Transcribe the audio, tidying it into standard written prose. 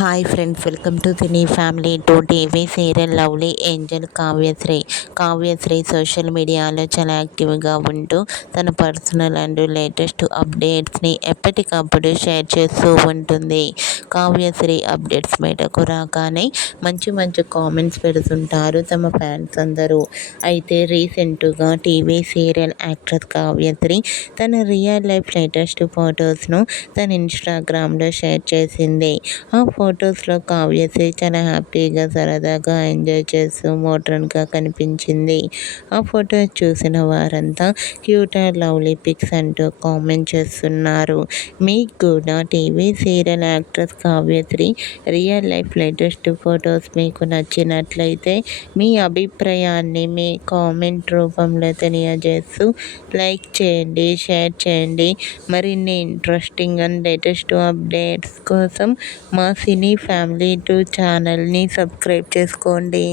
Hi friends, welcome to cine family. To TV serial lovely Angel Kavyasri social మీడియాలో చాలా యాక్టివ్గా ఉంటూ తన పర్సనల్ అండ్ లేటెస్ట్ అప్డేట్స్ని ఎప్పటికప్పుడు షేర్ చేస్తూ ఉంటుంది. కావ్యశ్రీ అప్డేట్స్ బయటకు రాగానే మంచి మంచి కామెంట్స్ పెడుతుంటారు తమ ఫ్యాన్స్ అందరూ. అయితే రీసెంట్గా టీవీ సీరియల్ యాక్ట్రెస్ కావ్యశ్రీ తన రియల్ లైఫ్ లేటెస్ట్ ఫొటోస్ను తన ఇన్స్టాగ్రామ్లో షేర్ చేసింది. ఆ ఫొటోస్లో కావ్యశ్రీ చాలా హ్యాపీగా, సరదాగా ఎంజాయ్ చేస్తూ మోడ్రన్గా కనిపించింది. ఆ ఫోటో చూసిన వారంతా క్యూట్ అండ్ లవ్లీ పిక్స్ అంటూ కామెంట్ చేస్తున్నారు. మీకు కూడా TV serial actress Kavyasri real life latest photos మీకు నచ్చినట్లయితే మీ అభిప్రాయాన్ని మీ కామెంట్ రూపంలో తెలియజేస్తూ లైక్ చేయండి, షేర్ చేయండి. మరిన్ని ఇంట్రెస్టింగ్ అండ్ లేటెస్ట్ అప్డేట్స్ కోసం మా సినీ ఫ్యామిలీ 2 ఛానల్ని సబ్స్క్రైబ్ చేసుకోండి.